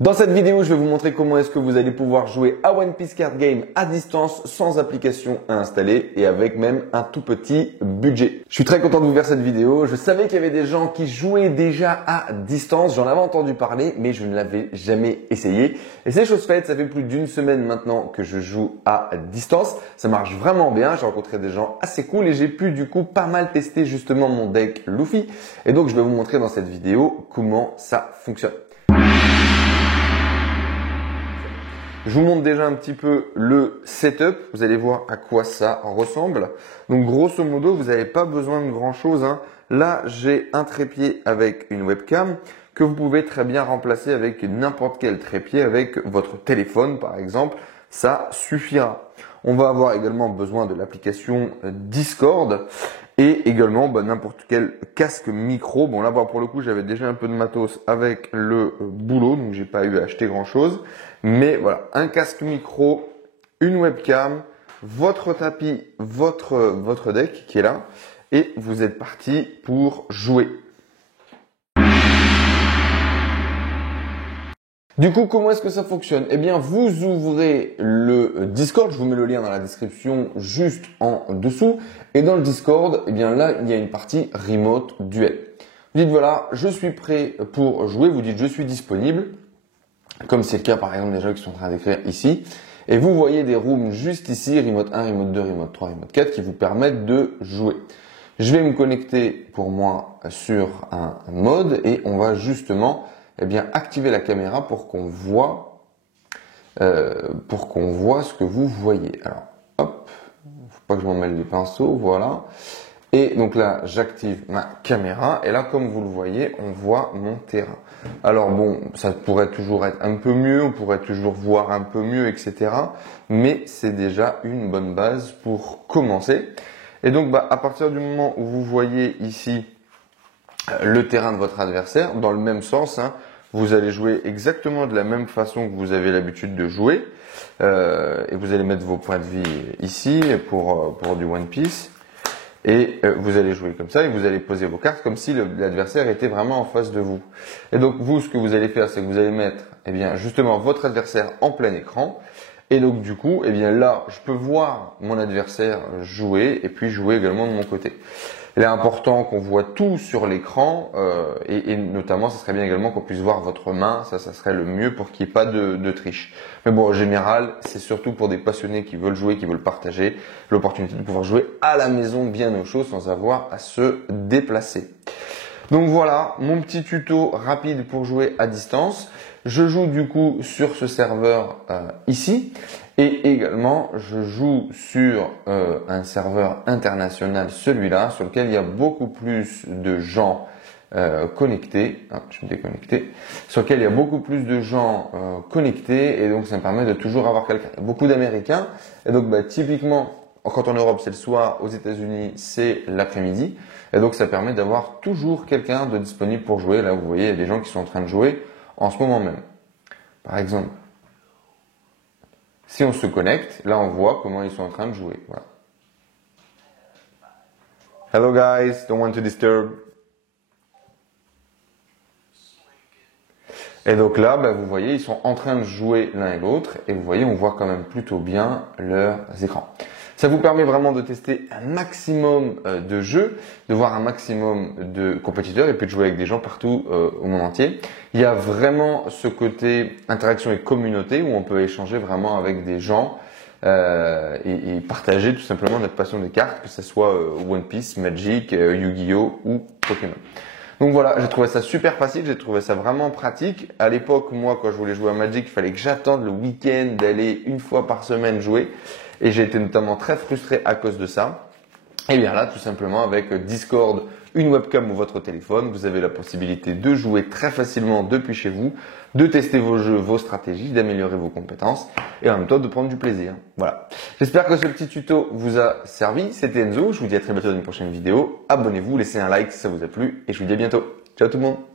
Dans cette vidéo, je vais vous montrer comment est-ce que vous allez pouvoir jouer à One Piece Card Game à distance sans application à installer et avec même un tout petit budget. Je suis très content de vous faire cette vidéo. Je savais qu'il y avait des gens qui jouaient déjà à distance. J'en avais entendu parler, mais je ne l'avais jamais essayé. Et c'est chose faite, ça fait plus d'une semaine maintenant que je joue à distance. Ça marche vraiment bien. J'ai rencontré des gens assez cool et j'ai pu du coup pas mal tester justement mon deck Luffy. Et donc, je vais vous montrer dans cette vidéo comment ça fonctionne. Je vous montre déjà un petit peu le setup. Vous allez voir à quoi ça ressemble. Donc grosso modo, vous n'avez pas besoin de grand chose. Là, j'ai un trépied avec une webcam que vous pouvez très bien remplacer avec n'importe quel trépied avec votre téléphone par exemple. Ça suffira. On va avoir également besoin de l'application Discord et également n'importe quel casque micro. Bon là pour le coup j'avais déjà un peu de matos avec le boulot donc j'ai pas eu à acheter grand chose. Mais voilà, un casque micro, une webcam, votre tapis, votre deck qui est là et vous êtes parti pour jouer. Du coup, comment est-ce que ça fonctionne? Eh bien, vous ouvrez le Discord. Je vous mets le lien dans la description juste en dessous. Et dans le Discord, eh bien là, il y a une partie Remote Duel. Vous dites voilà, je suis prêt pour jouer. Vous dites je suis disponible. Comme c'est le cas par exemple des gens qui sont en train d'écrire ici. Et vous voyez des rooms juste ici, Remote 1, Remote 2, Remote 3, Remote 4 qui vous permettent de jouer. Je vais me connecter pour moi sur un mode et on va justement activer la caméra pour qu'on voit ce que vous voyez. Alors, hop, faut pas que je m'en mêle les pinceaux, voilà. Et donc là, j'active ma caméra et là, comme vous le voyez, on voit mon terrain. Alors bon, ça pourrait toujours être un peu mieux, on pourrait toujours voir un peu mieux, etc. Mais c'est déjà une bonne base pour commencer. Et donc, à partir du moment où vous voyez ici le terrain de votre adversaire, dans le même sens, vous allez jouer exactement de la même façon que vous avez l'habitude de jouer. Et vous allez mettre vos points de vie ici pour du One Piece. Et vous allez jouer comme ça et vous allez poser vos cartes comme si l'adversaire était vraiment en face de vous. Et donc vous, ce que vous allez faire, c'est que vous allez mettre justement votre adversaire en plein écran. Et donc du coup, là, je peux voir mon adversaire jouer et puis jouer également de mon côté. Il est important qu'on voit tout sur l'écran et notamment, ça serait bien également qu'on puisse voir votre main. Ça serait le mieux pour qu'il n'y ait pas de triche. Mais bon, en général, c'est surtout pour des passionnés qui veulent jouer, qui veulent partager l'opportunité de pouvoir jouer à la maison bien au chaud sans avoir à se déplacer. Donc voilà, mon petit tuto rapide pour jouer à distance. Je joue du coup sur ce serveur ici et également je joue sur un serveur international, celui-là, sur lequel il y a beaucoup plus de gens connectés. Je vais me déconnecter. Sur lequel il y a beaucoup plus de gens connectés et donc ça me permet de toujours avoir quelqu'un. Il y a beaucoup d'Américains et donc typiquement quand en Europe c'est le soir, aux États-Unis c'est l'après-midi. Et donc ça permet d'avoir toujours quelqu'un de disponible pour jouer. Là vous voyez, il y a des gens qui sont en train de jouer en ce moment même. Par exemple, si on se connecte, là on voit comment ils sont en train de jouer. Voilà. Hello guys, don't want to disturb. Et donc là, vous voyez, ils sont en train de jouer l'un et l'autre. Et vous voyez, on voit quand même plutôt bien leurs écrans. Ça vous permet vraiment de tester un maximum de jeux, de voir un maximum de compétiteurs et puis de jouer avec des gens partout au monde entier. Il y a vraiment ce côté interaction et communauté où on peut échanger vraiment avec des gens et partager tout simplement notre passion des cartes, que ce soit One Piece, Magic, Yu-Gi-Oh ou Pokémon. Donc voilà, j'ai trouvé ça super facile, j'ai trouvé ça vraiment pratique. À l'époque, moi, quand je voulais jouer à Magic, il fallait que j'attende le week-end d'aller une fois par semaine jouer. Et j'ai été notamment très frustré à cause de ça. Et bien là, tout simplement, avec Discord, une webcam ou votre téléphone, vous avez la possibilité de jouer très facilement depuis chez vous, de tester vos jeux, vos stratégies, d'améliorer vos compétences et en même temps de prendre du plaisir. Voilà. J'espère que ce petit tuto vous a servi. C'était Enzo. Je vous dis à très bientôt dans une prochaine vidéo. Abonnez-vous, laissez un like si ça vous a plu et je vous dis à bientôt. Ciao tout le monde.